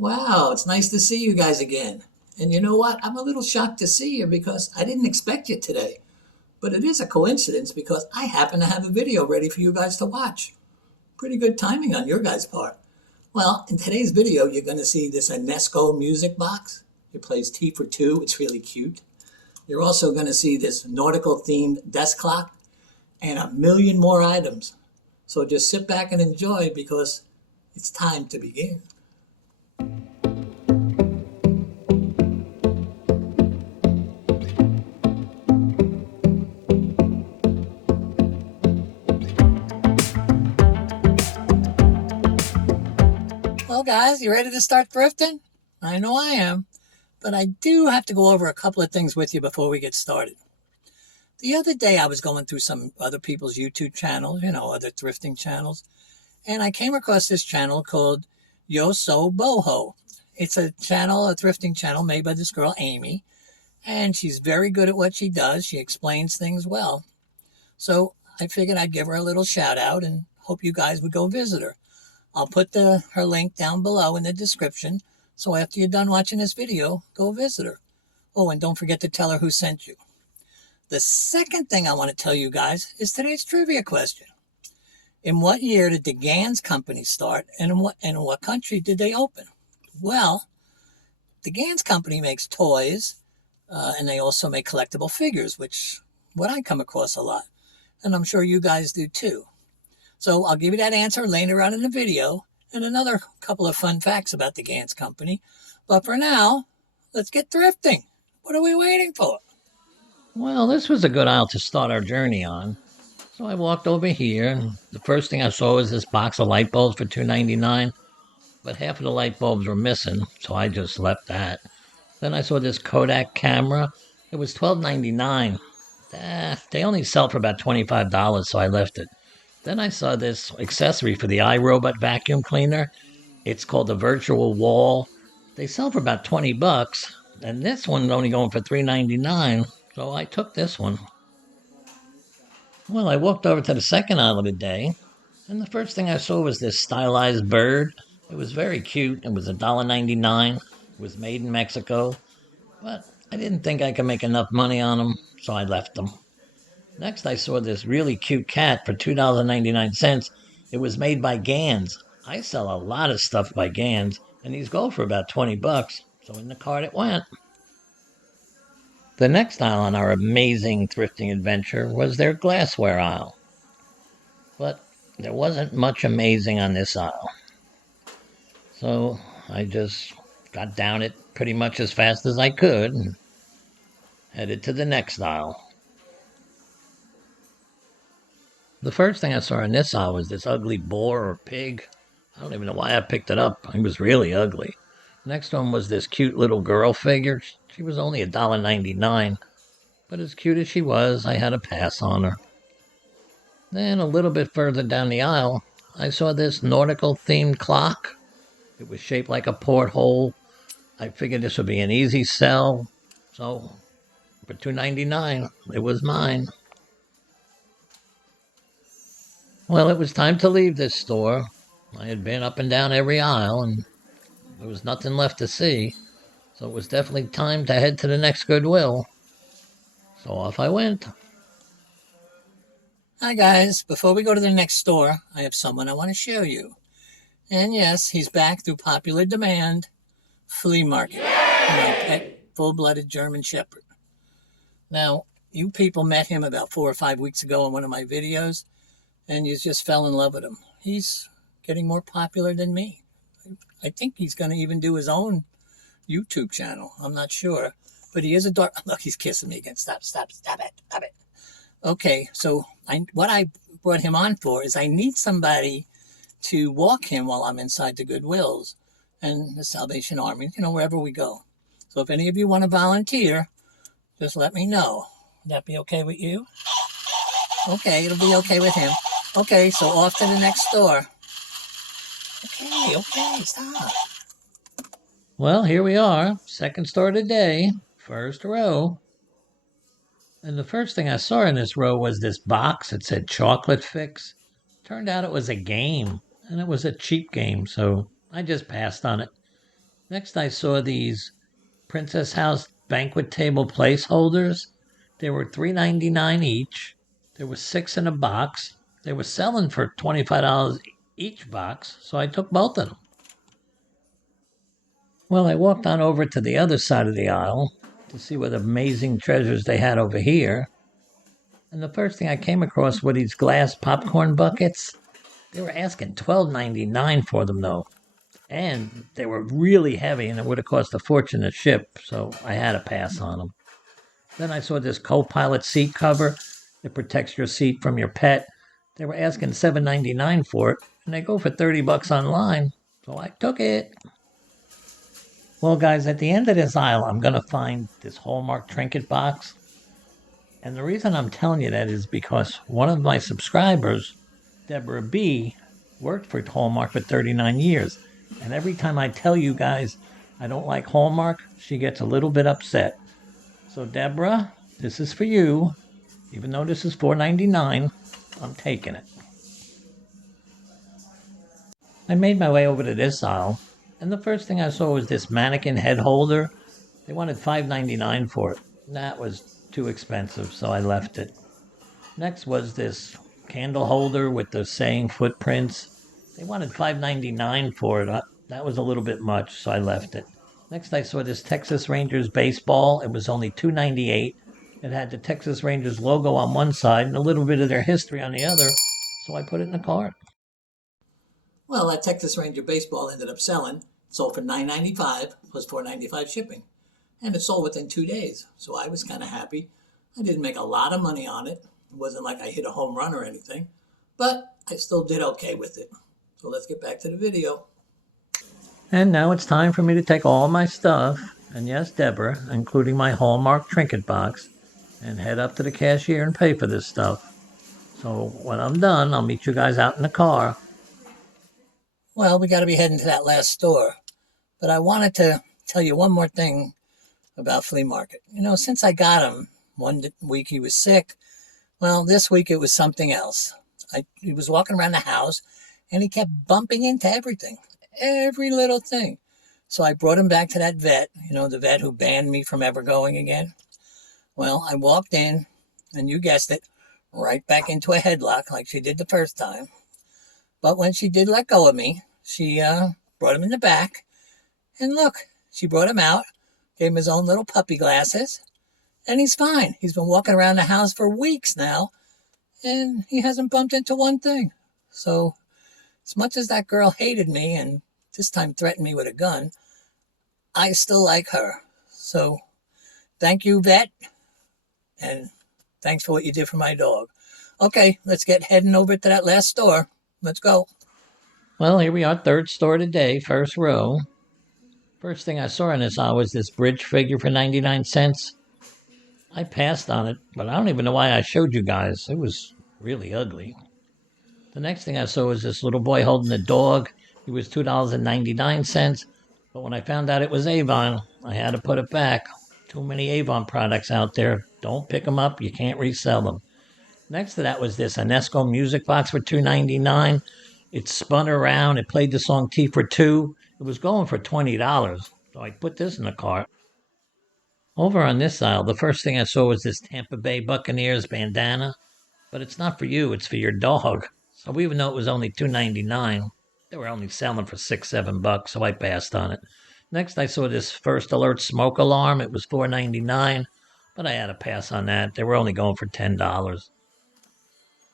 Wow, it's nice to see you guys again. And you know what? I'm a little shocked to see you because I didn't expect you today. But it is a coincidence because I happen to have a video ready for you guys to watch. Pretty good timing on your guys' part. Well, in today's video, you're going to see this Enesco music box. It plays T for two. It's really cute. You're also going to see this nautical themed desk clock and a million more items. So just sit back and enjoy because it's time to begin. Well, guys, you ready to start thrifting? I know I am, but I do have to go over a couple of things with you before we get started. The other day, I was going through some other people's YouTube channels, other thrifting channels, and I came across this channel called Yo So Boho. It's a thrifting channel made by this girl, Amy, and she's very good at what she does. She explains things well. So I figured I'd give her a little shout out and hope you guys would go visit her. I'll put her link down below in the description, so after you're done watching this video, go visit her. Oh, and don't forget to tell her who sent you. The second thing I want to tell you guys is today's trivia question. In what year did the Gans company start, and in what country did they open? Well, the Gans company makes toys, and they also make collectible figures, what I come across a lot, and I'm sure you guys do too. So I'll give you that answer later on in the video and another couple of fun facts about the Gans company. But for now, let's get thrifting. What are we waiting for? Well, this was a good aisle to start our journey on. So I walked over here, and the first thing I saw was this box of light bulbs for $2.99. But half of the light bulbs were missing, so I just left that. Then I saw this Kodak camera. It was $12.99. They only sell for about $25, so I left it. Then I saw this accessory for the iRobot vacuum cleaner. It's called the Virtual Wall. They sell for about $20, and this one's only going for $3.99, so I took this one. Well, I walked over to the second aisle of the day, and the first thing I saw was this stylized bird. It was very cute. It was $1.99. It was made in Mexico, but I didn't think I could make enough money on them, so I left them. Next, I saw this really cute cat for $2.99. It was made by Gans. I sell a lot of stuff by Gans, and these go for about $20, so in the cart it went. The next aisle on our amazing thrifting adventure was their glassware aisle. But there wasn't much amazing on this aisle. So I just got down it pretty much as fast as I could and headed to the next aisle. The first thing I saw in this aisle was this ugly boar or pig. I don't even know why I picked it up. He was really ugly. Next one was this cute little girl figure. She was only $1.99. But as cute as she was, I had to pass on her. Then a little bit further down the aisle, I saw this nautical themed clock. It was shaped like a porthole. I figured this would be an easy sell. So for $2.99, it was mine. Well, it was time to leave this store. I had been up and down every aisle, and there was nothing left to see. So it was definitely time to head to the next Goodwill. So off I went. Hi, guys. Before we go to the next store, I have someone I want to show you. And yes, he's back through popular demand. Flea Market. My pet, full-blooded German Shepherd. Now, you people met him about 4 or 5 weeks ago in one of my videos, and you just fell in love with him. He's getting more popular than me. I think he's going to even do his own YouTube channel. I'm not sure. But he is a dark... Look, he's kissing me again. Stop it. Okay, so what I brought him on for is I need somebody to walk him while I'm inside the Goodwills and the Salvation Army, wherever we go. So if any of you want to volunteer, just let me know. Would that be okay with you? Okay, it'll be okay with him. Okay, so off to the next store. Okay, stop. Well, here we are. Second store of the day. First row. And the first thing I saw in this row was this box. It said Chocolate Fix. Turned out it was a game. And it was a cheap game, so I just passed on it. Next, I saw these Princess House banquet table placeholders. They were $3.99 each. There were 6 in a box. They were selling for $25 each box, so I took both of them. Well, I walked on over to the other side of the aisle to see what amazing treasures they had over here. And the first thing I came across were these glass popcorn buckets. They were asking $12.99 for them, though. And they were really heavy, and it would have cost a fortune to ship, so I had to pass on them. Then I saw this co-pilot seat cover. It protects your seat from your pet. They were asking $7.99 for it, and they go for $30 online, so I took it. Well, guys, at the end of this aisle, I'm going to find this Hallmark trinket box. And the reason I'm telling you that is because one of my subscribers, Deborah B., worked for Hallmark for 39 years. And every time I tell you guys I don't like Hallmark, she gets a little bit upset. So, Deborah, this is for you. Even though this is $4.99, I'm taking it. I made my way over to this aisle, and the first thing I saw was this mannequin head holder. They wanted $5.99 for it. That was too expensive, so I left it. Next was this candle holder with the saying footprints. They wanted $5.99 for it. That was a little bit much, so I left it. Next, I saw this Texas Rangers baseball. It was only $2.98. It had the Texas Rangers logo on one side and a little bit of their history on the other, so I put it in the cart. Well, that Texas Ranger baseball ended up selling. It sold for $9.95 plus $4.95 shipping. And it sold within 2 days. So I was kind of happy. I didn't make a lot of money on it. It wasn't like I hit a home run or anything. But I still did okay with it. So let's get back to the video. And now it's time for me to take all my stuff, and yes, Deborah, including my Hallmark trinket box, and head up to the cashier and pay for this stuff. So when I'm done, I'll meet you guys out in the car. Well, we got to be heading to that last store. But I wanted to tell you one more thing about flea market. Since I got him, one week he was sick. Well, this week it was something else. He was walking around the house and he kept bumping into everything, every little thing. So I brought him back to that vet, the vet who banned me from ever going again. Well, I walked in, and you guessed it, right back into a headlock like she did the first time. But when she did let go of me, she brought him in the back. And look, she brought him out, gave him his own little puppy glasses, and he's fine. He's been walking around the house for weeks now, and he hasn't bumped into one thing. So, as much as that girl hated me and this time threatened me with a gun, I still like her. So, thank you, vet, and thanks for what you did for my dog. Okay, let's get heading over to that last store. Let's go. Well, here we are, third store today, first row. First thing I saw in this aisle was this bridge figure for 99 cents. I passed on it, but I don't even know why I showed you guys. It was really ugly. The next thing I saw was this little boy holding a dog. He was $2.99, but when I found out it was Avon, I had to put it back. Too many Avon products out there. Don't pick them up. You can't resell them. Next to that was this Enesco music box for $2.99. It spun around. It played the song T for Two. It was going for $20, so I put this in the cart. Over on this aisle, the first thing I saw was this Tampa Bay Buccaneers bandana, but it's not for you, it's for your dog. So even though it was only $2.99, they were only selling for $6-7, so I passed on it. Next, I saw this First Alert smoke alarm. It was $4.99, but I had to pass on that. They were only going for $10.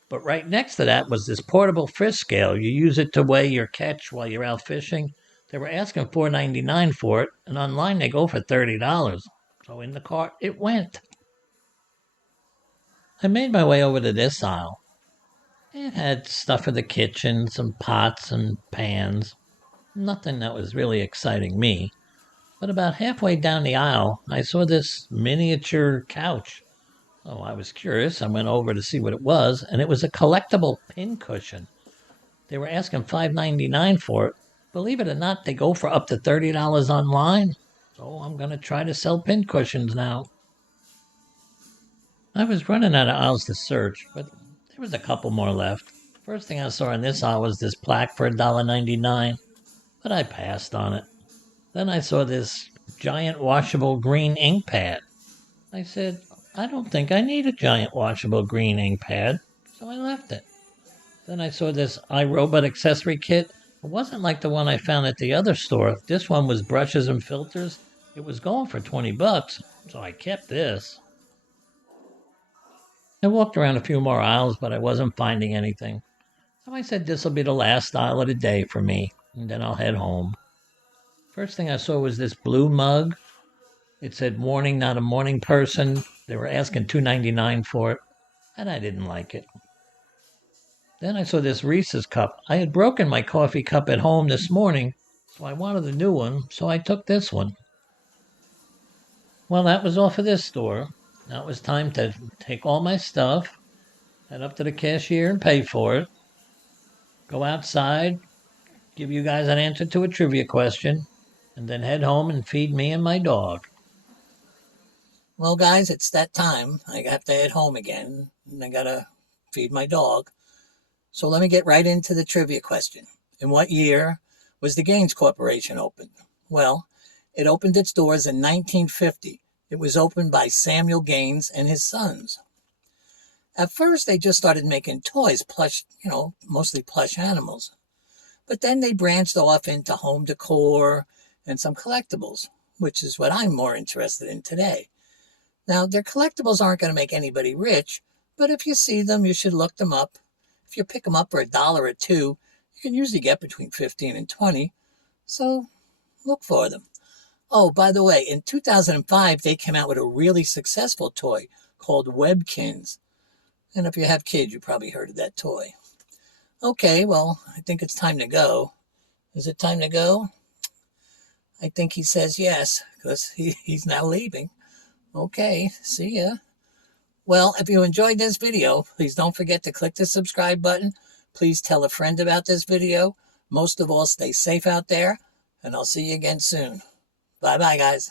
But right next to that was this portable fish scale. You use it to weigh your catch while you're out fishing. They were asking $4.99 for it, and online they go for $30. So in the cart it went. I made my way over to this aisle. It had stuff for the kitchen, some pots and pans. Nothing that was really exciting me. But about halfway down the aisle, I saw this miniature couch. Oh, I was curious. I went over to see what it was, and it was a collectible pincushion. They were asking $5.99 for it. Believe it or not, they go for up to $30 online. So I'm going to try to sell pincushions now. I was running out of aisles to search, but there was a couple more left. First thing I saw in this aisle was this plaque for $1.99, but I passed on it. Then I saw this giant washable green ink pad. I said, I don't think I need a giant washable green ink pad, so I left it. Then I saw this iRobot accessory kit. It wasn't like the one I found at the other store. This one was brushes and filters. It was going for $20, so I kept this. I walked around a few more aisles, but I wasn't finding anything. So I said this'll be the last aisle of the day for me, and then I'll head home. First thing I saw was this blue mug. It said warning, not a morning person. They were asking $2.99 for it, and I didn't like it. Then I saw this Reese's cup. I had broken my coffee cup at home this morning, so I wanted a new one, so I took this one. Well, that was all for this store. Now it was time to take all my stuff, head up to the cashier and pay for it, go outside, give you guys an answer to a trivia question, and then head home and feed me and my dog. Well, guys, it's that time. I have to head home again, and I gotta feed my dog. So let me get right into the trivia question. In what year was the Gaines Corporation opened? Well, it opened its doors in 1950. It was opened by Samuel Gaines and his sons. At first, they just started making toys, plush, mostly plush animals. But then they branched off into home decor and some collectibles, which is what I'm more interested in today. Now, their collectibles aren't going to make anybody rich, but if you see them, you should look them up. If you pick them up for $1 or $2, you can usually get between 15 and 20. So look for them. Oh, by the way, in 2005, they came out with a really successful toy called Webkins. And if you have kids, you probably heard of that toy. Okay, well, I think it's time to go. Is it time to go? I think he says yes, because he's now leaving. Okay, see ya. Well, if you enjoyed this video, please don't forget to click the subscribe button. Please tell a friend about this video. Most of all, stay safe out there, and I'll see you again soon. Bye-bye, guys.